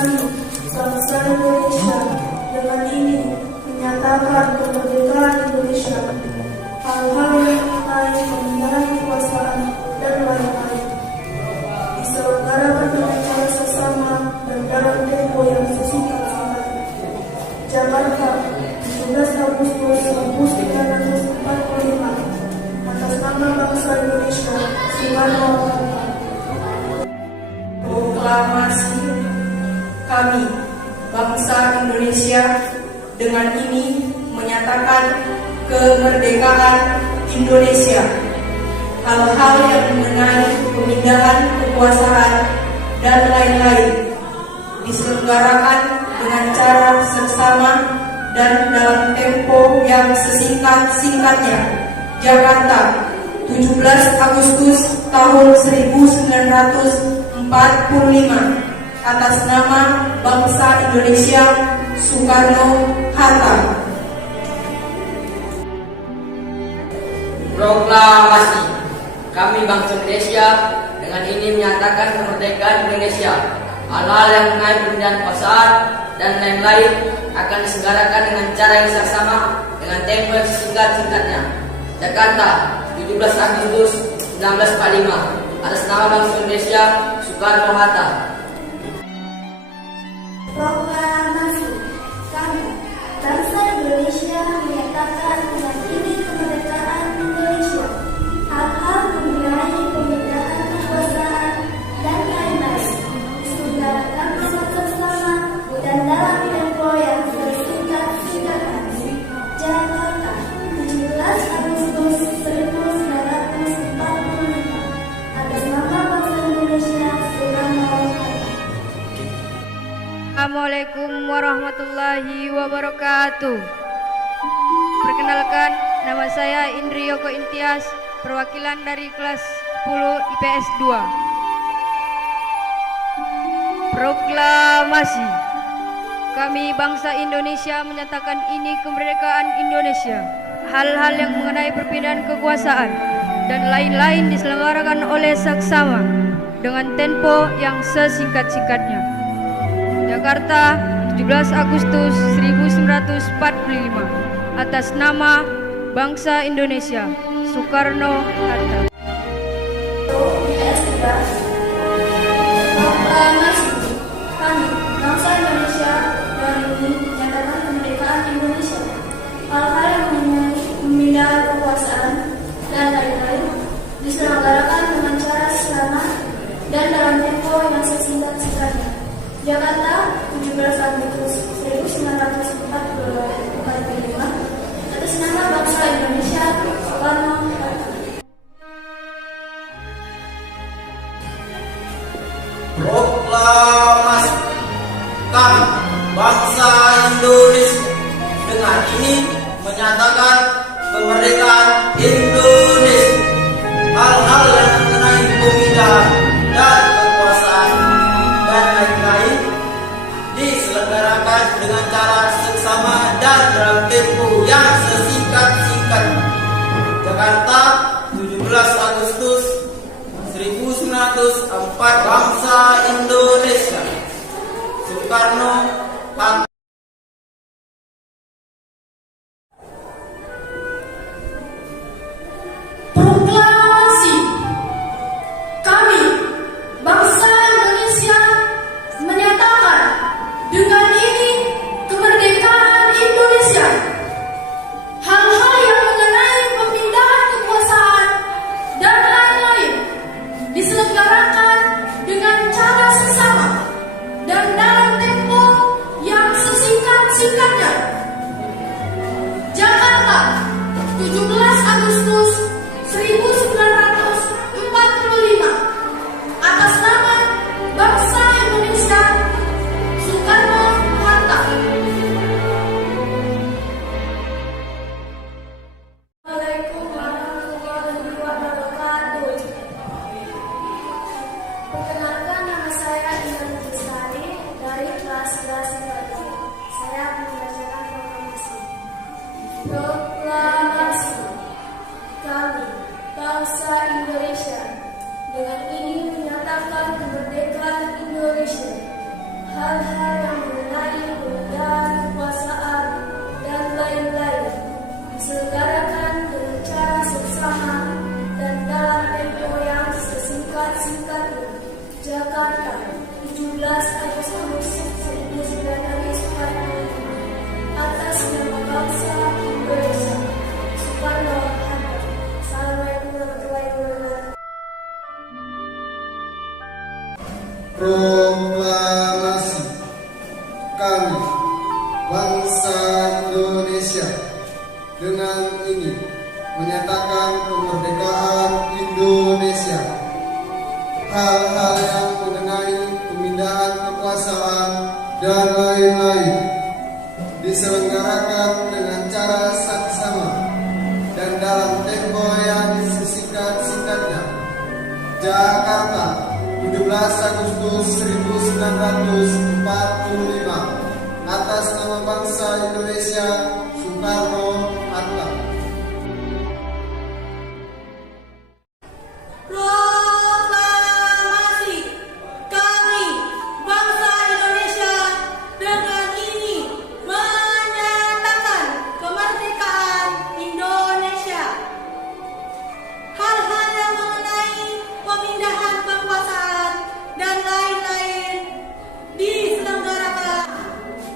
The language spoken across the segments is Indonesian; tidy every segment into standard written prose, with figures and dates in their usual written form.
kami, bangsa Indonesia, dengan ini menyatakan kemerdekaan Indonesia. Hal-hal yang mengenai pemindahan kekuasaan dan lain-lain diselenggarakan dengan cara seksama dan dalam tempo yang sesingkat-singkatnya. Jakarta, 17 Agustus 1945. Atas nama bangsa Indonesia, Soekarno-Hatta. Proklamasi kami, bangsa Indonesia, dengan ini menyatakan kemerdekaan Indonesia. Hal-hal yang mengenai pemindahan kekuasaan dan lain-lain diselenggarakan dengan cara seksama dan dalam tempo yang sesingkat-singkatnya. Jakarta, 17 Agustus tahun 1945. Atas nama bangsa Indonesia, Soekarno-Hatta. Proklamasi kami bangsa Indonesia, dengan ini menyatakan kemerdekaan Indonesia. Hal-hal yang mengenai pemindahan kekuasaan dan lain-lain akan diselenggarakan dengan cara yang seksama dengan tempo yang sesingkat-singkatnya. Jakarta, 17 Agustus 1945. Atas nama bangsa Indonesia, Soekarno-Hatta. Proklamasi kami, bangsa Indonesia, menyatakan dengan ini kemerdekaan Indonesia. Hal-hal mengenai pemindahan kekuasaan dan lain-lain diselenggarakan dengan seksama dan dalam tempo yang sesingkat-singkatnya. Jakarta, 17 Agustus 1945. Atas nama bangsa Indonesia, Soekarno-Hatta. Assalamualaikum warahmatullahi wabarakatuh. Perkenalkan, nama saya Indri Yoko Intias, perwakilan dari kelas 10 IPS 2. Proklamasi kami bangsa Indonesia menyatakan ini kemerdekaan Indonesia. Hal-hal yang mengenai perpindahan kekuasaan dan lain-lain diselenggarakan oleh seksama dengan tempo yang sesingkat-singkatnya. Jakarta, 17 Agustus 1945. Atas nama bangsa Indonesia, Soekarno-Hatta. Proklamasi kami, bangsa Indonesia, hari ini menyatakan kemerdekaan Indonesia. Hal-hal yang mengenai pemindahan kekuasaan dan lain-lain diselenggarakan dengan cara seksama dan dalam tempo yang sesingkat-singkatnya. Jakarta, 17 Agustus 1945. Atas nama bangsa Indonesia, Soekarno-Hatta. Proklamasi kami bangsa Indonesia, dengan ini menyatakan kemerdekaan Indonesia. Hal-hal yang mengenai pemindahan dan kekuasaan dan lain-lain diselenggarakan dengan cara seksama dan dalam tempo yang sesingkat-singkatnya. Jakarta, 17 Agustus 1904. Bangsa Indonesia, Soekarno-Hatta. Proklamasi kami, bangsa Indonesia, menyatakan dengan ini kemerdekaan Indonesia. Hal-hal yang mengenai pemindahan kekuasaan dan lain-lain diselenggarakan dengan cara seksama dan dalam tempo yang sesingkat-singkatnya. Jakarta, 17 Agustus 1945. Atas nama bangsa Indonesia, Soekarno-Hatta. Assalamualaikum warahmatullahi wabarakatuh. Perkenalkan, nama saya Intan Bestari dari kelas 11 IPA. Saya akan membacakan proklamasi. Proklamasi Agustus 1945 atas nama bangsa Indonesia. Soekarno-Hatta. Assalamualaikum warahmatullahi wabarakatuh. Proklamasi. Kami, bangsa Indonesia, dengan ini menyatakan kemerdekaan Indonesia. Hal-hal yang mengenai pemindahan kekuasaan dan lain-lain diselenggarakan dengan cara saksama dan dalam tempo yang sesingkat-singkatnya. Jakarta, 17 Agustus 1945. Atas nama bangsa Indonesia, Soekarno-Hatta. Proklamasi. Kami, bangsa Indonesia, dengan ini menyatakan kemerdekaan Indonesia. Hal-hal yang mengenai pemindahan kekuasaan dan lain-lain diselenggarakan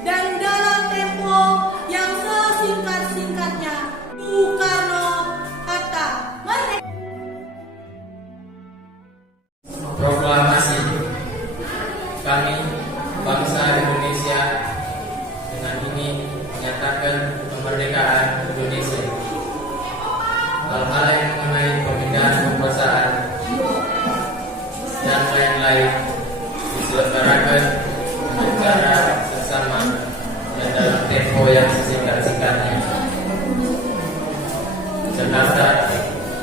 dan dalam tempo yang sesingkat-singkatnya. Soekarno-Hatta. Merdeka. Proklamasi. Kami, bangsa Indonesia, dengan ini menyatakan kemerdekaan Indonesia. Hal-hal yang mengenai pemindahan kekuasaan dan lain-lain diselenggarakan dengan cara seksama dan dalam tempo yang sesingkat-singkatnya. Jakarta,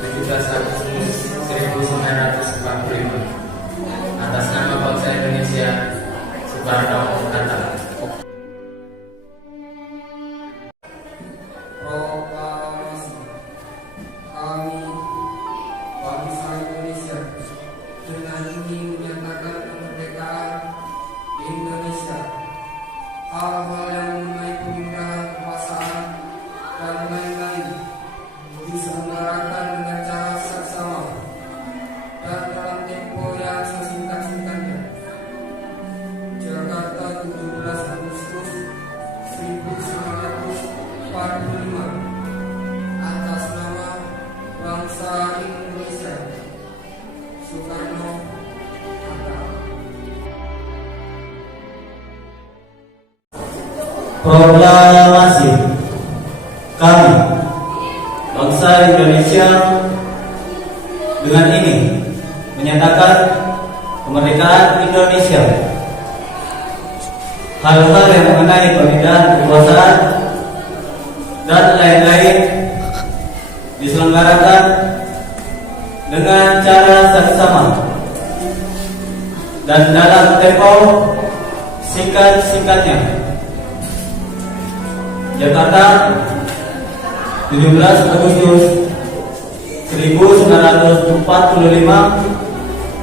17 Agustus 1945. Atas nama bangsa Indonesia, Soekarno-Hatta. Proklamasi. Kami, bangsa Indonesia, dengan ini menyatakan kemerdekaan Indonesia. Hal-hal yang mengenai pemindahan kekuasaan dan lain-lain diselenggarakan dengan cara saksama dan dalam tempo yang sesingkat-singkatnya. Jakarta, 17 Agustus 1945. Atas nama bangsa Indonesia, Soekarno-Hatta. Proklamasi. Kami, bangsa Indonesia, dengan ini menyatakan kemerdekaan Indonesia. Hal-hal yang mengenai pemindahan kekuasaan dan lain-lain diselenggarakan dengan cara saksama dan dalam tempo singkat-singkatnya. Jakarta, 17 Agustus 1945.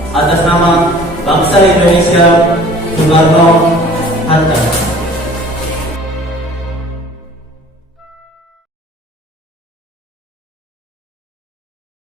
Atas nama bangsa Indonesia, Soekarno-Hatta.